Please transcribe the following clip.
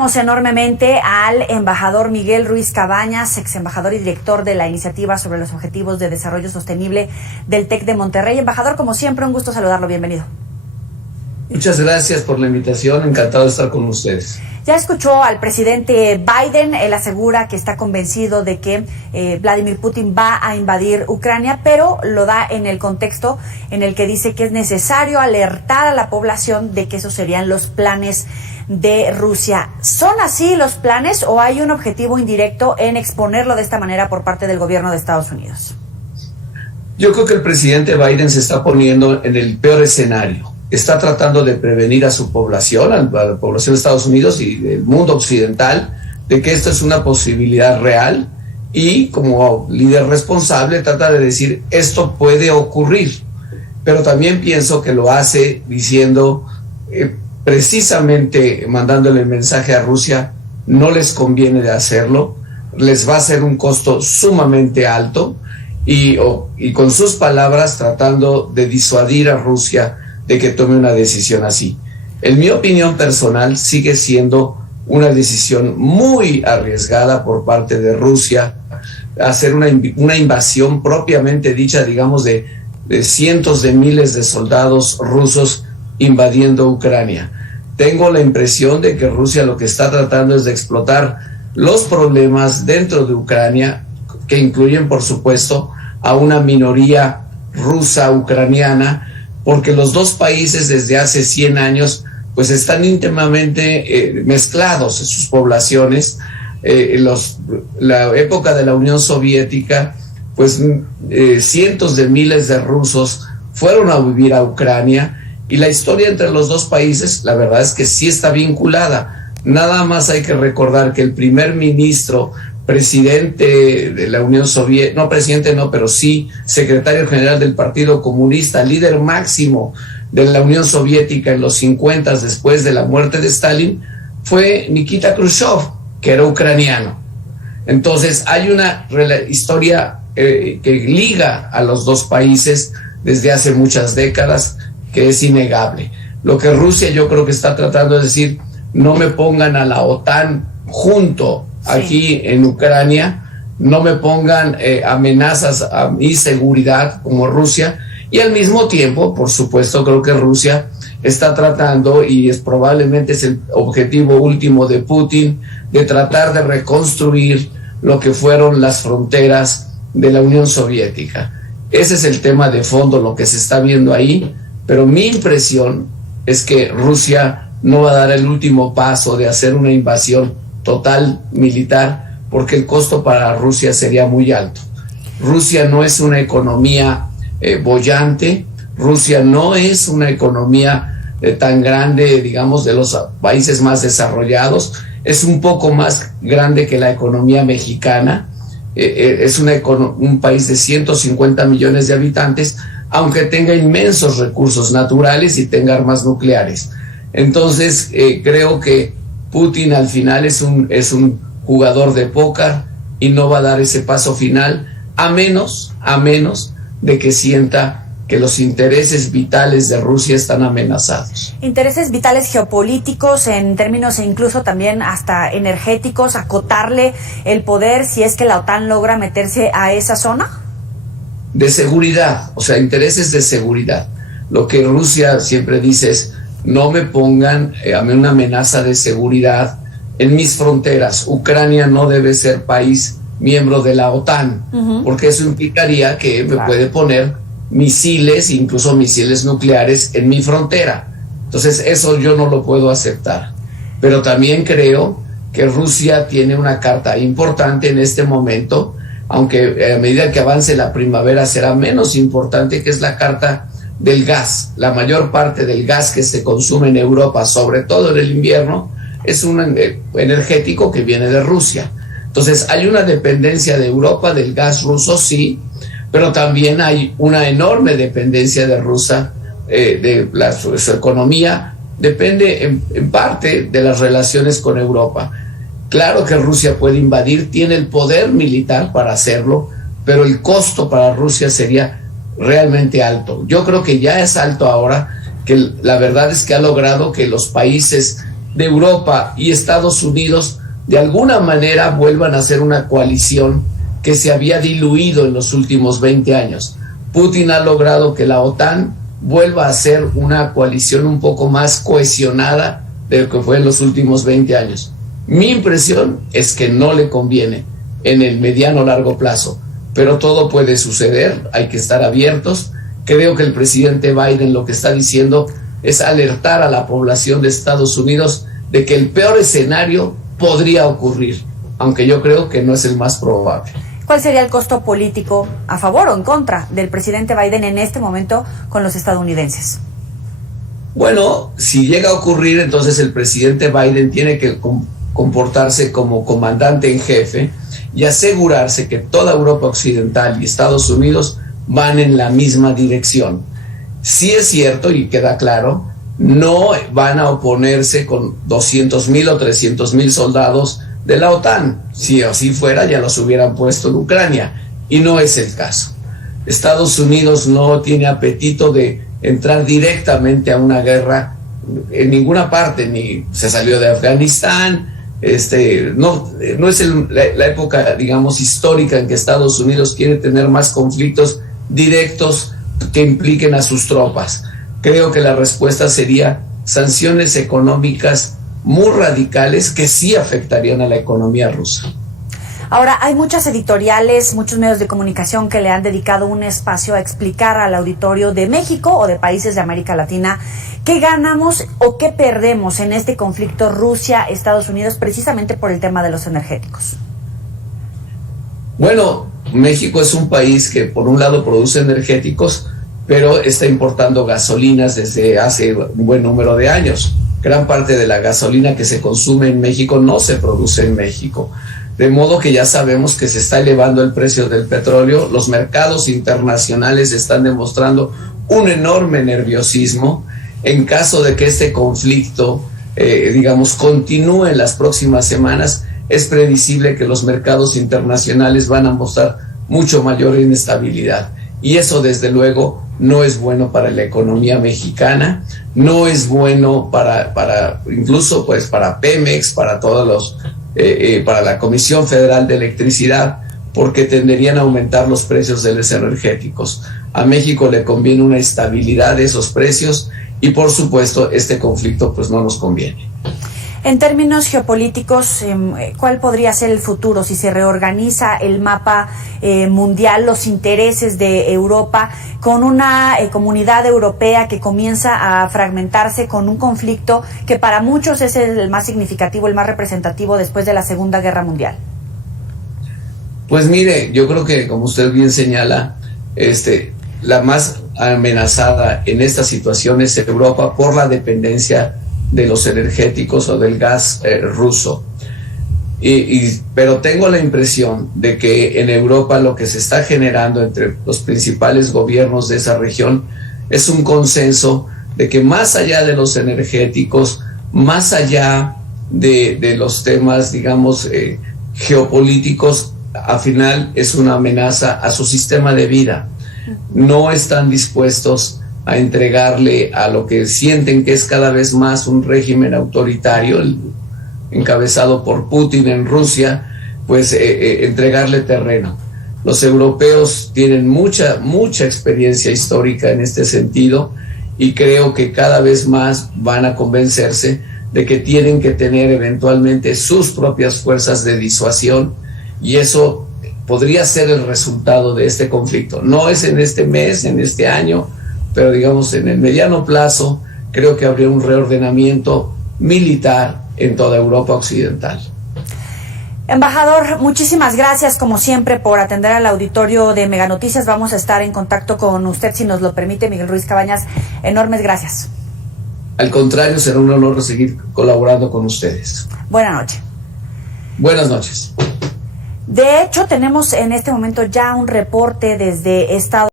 Enormemente al embajador Miguel Ruiz Cabañas, ex embajador y director de la Iniciativa sobre los Objetivos de Desarrollo Sostenible del TEC de Monterrey. Embajador, como siempre, un gusto saludarlo. Bienvenido. Muchas gracias por la invitación, encantado de estar con ustedes. Ya escuchó al presidente Biden, él asegura que está convencido de que Vladimir Putin va a invadir Ucrania, pero lo da en el contexto en el que dice que es necesario alertar a la población de que esos serían los planes de Rusia. ¿Son así los planes o hay un objetivo indirecto en exponerlo de esta manera por parte del gobierno de Estados Unidos? Yo creo que el presidente Biden se está poniendo en el peor escenario. Está tratando de prevenir a su población, a la población de Estados Unidos y del mundo occidental, de que esto es una posibilidad real y como líder responsable trata de decir esto puede ocurrir. Pero también pienso que lo hace diciendo, precisamente mandándole el mensaje a Rusia, no les conviene de hacerlo, les va a ser un costo sumamente alto y con sus palabras tratando de disuadir a Rusia de que tome una decisión así. En mi opinión personal, sigue siendo una decisión muy arriesgada por parte de Rusia, hacer una invasión propiamente dicha, digamos, de cientos de miles de soldados rusos invadiendo Ucrania. Tengo la impresión de que Rusia lo que está tratando es de explotar los problemas dentro de Ucrania, que incluyen, por supuesto, a una minoría rusa ucraniana, porque los dos países desde hace 100 años pues están íntimamente mezclados en sus poblaciones. La época de la Unión Soviética, pues cientos de miles de rusos fueron a vivir a Ucrania y la historia entre los dos países, la verdad es que sí está vinculada. Nada más hay que recordar que el primer ministro, presidente de la Unión Soviética, no presidente no, pero sí secretario general del Partido Comunista, líder máximo de la Unión Soviética en los 50 después de la muerte de Stalin, fue Nikita Khrushchev, que era ucraniano. Entonces hay una historia que liga a los dos países desde hace muchas décadas, que es innegable. Lo que Rusia yo creo que está tratando de decir, no me pongan a la OTAN junto aquí en Ucrania, no me pongan amenazas a mi seguridad como Rusia, y al mismo tiempo, por supuesto, creo que Rusia está tratando, y probablemente es el objetivo último de Putin, de tratar de reconstruir lo que fueron las fronteras de la Unión Soviética. Ese es el tema de fondo, lo que se está viendo ahí, pero mi impresión es que Rusia no va a dar el último paso de hacer una invasión total militar, porque el costo para Rusia sería muy alto. Rusia no es una economía boyante, Rusia no es una economía tan grande, digamos, de los países más desarrollados, es un poco más grande que la economía mexicana, es un país de 150 millones de habitantes, aunque tenga inmensos recursos naturales y tenga armas nucleares. Entonces, creo que Putin al final es un jugador de póker y no va a dar ese paso final a menos de que sienta que los intereses vitales de Rusia están amenazados. Intereses vitales geopolíticos en términos incluso también hasta energéticos, acotarle el poder si es que la OTAN logra meterse a esa zona. De seguridad, o sea, intereses de seguridad. Lo que Rusia siempre dice es, no me pongan a mí una amenaza de seguridad en mis fronteras. Ucrania no debe ser país miembro de la OTAN, porque eso implicaría que me puede poner misiles, incluso misiles nucleares en mi frontera. Entonces eso yo no lo puedo aceptar. Pero también creo que Rusia tiene una carta importante en este momento, aunque a medida que avance la primavera será menos importante, que es la carta del gas. La mayor parte del gas que se consume en Europa, sobre todo en el invierno, es un energético que viene de Rusia. Entonces hay una dependencia de Europa del gas ruso, sí, pero también hay una enorme dependencia de Rusia, su economía depende en parte de las relaciones con Europa. Claro que Rusia puede invadir, tiene el poder militar para hacerlo, pero el costo para Rusia sería realmente alto. Yo creo que ya es alto ahora, que la verdad es que ha logrado que los países de Europa y Estados Unidos de alguna manera vuelvan a ser una coalición que se había diluido en los últimos 20 años. Putin ha logrado que la OTAN vuelva a ser una coalición un poco más cohesionada de lo que fue en los últimos 20 años. Mi impresión es que no le conviene en el mediano o largo plazo, pero todo puede suceder, hay que estar abiertos. Creo que el presidente Biden lo que está diciendo es alertar a la población de Estados Unidos de que el peor escenario podría ocurrir, aunque yo creo que no es el más probable. ¿Cuál sería el costo político a favor o en contra del presidente Biden en este momento con los estadounidenses? Bueno, si llega a ocurrir, entonces el presidente Biden tiene que comportarse como comandante en jefe y asegurarse que toda Europa Occidental y Estados Unidos van en la misma dirección. Sí es cierto y queda claro, no van a oponerse con 200,000 o 300,000 soldados de la OTAN. Si así fuera, ya los hubieran puesto en Ucrania, y no es el caso. Estados Unidos no tiene apetito de entrar directamente a una guerra en ninguna parte, ni se salió de Afganistán. No es la época, digamos, histórica en que Estados Unidos quiere tener más conflictos directos que impliquen a sus tropas. Creo que la respuesta sería sanciones económicas muy radicales que sí afectarían a la economía rusa. Ahora, hay muchas editoriales, muchos medios de comunicación que le han dedicado un espacio a explicar al auditorio de México o de países de América Latina qué ganamos o qué perdemos en este conflicto Rusia-Estados Unidos, precisamente por el tema de los energéticos. Bueno, México es un país que por un lado produce energéticos, pero está importando gasolinas desde hace un buen número de años. Gran parte de la gasolina que se consume en México no se produce en México. De modo que ya sabemos que se está elevando el precio del petróleo. Los mercados internacionales están demostrando un enorme nerviosismo. En caso de que este conflicto, continúe en las próximas semanas, es previsible que los mercados internacionales van a mostrar mucho mayor inestabilidad. Y eso, desde luego, no es bueno para la economía mexicana, no es bueno incluso pues para Pemex, para todos los para la Comisión Federal de Electricidad, porque tenderían a aumentar los precios de los energéticos. A México le conviene una estabilidad de esos precios y, por supuesto, este conflicto pues no nos conviene. En términos geopolíticos, ¿cuál podría ser el futuro si se reorganiza el mapa mundial, los intereses de Europa, con una comunidad europea que comienza a fragmentarse, con un conflicto que para muchos es el más significativo, el más representativo después de la Segunda Guerra Mundial? Pues mire, yo creo que, como usted bien señala, la más amenazada en esta situación es Europa por la dependencia de los energéticos o del gas ruso. Pero tengo la impresión de que en Europa lo que se está generando entre los principales gobiernos de esa región es un consenso de que más allá de los energéticos, más allá de los temas, digamos, geopolíticos, al final es una amenaza a su sistema de vida. No están dispuestos a entregarle a lo que sienten que es cada vez más un régimen autoritario, encabezado por Putin en Rusia, pues entregarle terreno. Los europeos tienen mucha experiencia histórica en este sentido y creo que cada vez más van a convencerse de que tienen que tener eventualmente sus propias fuerzas de disuasión, y eso podría ser el resultado de este conflicto. No es en este mes, en este año, pero digamos en el mediano plazo creo que habría un reordenamiento militar en toda Europa Occidental. Embajador, muchísimas gracias como siempre por atender al auditorio de Mega Noticias. Vamos a estar en contacto con usted si nos lo permite, Miguel Ruiz Cabañas. Enormes gracias. Al contrario, será un honor seguir colaborando con ustedes. Buenas noches. Buenas noches. De hecho, tenemos en este momento ya un reporte desde Estados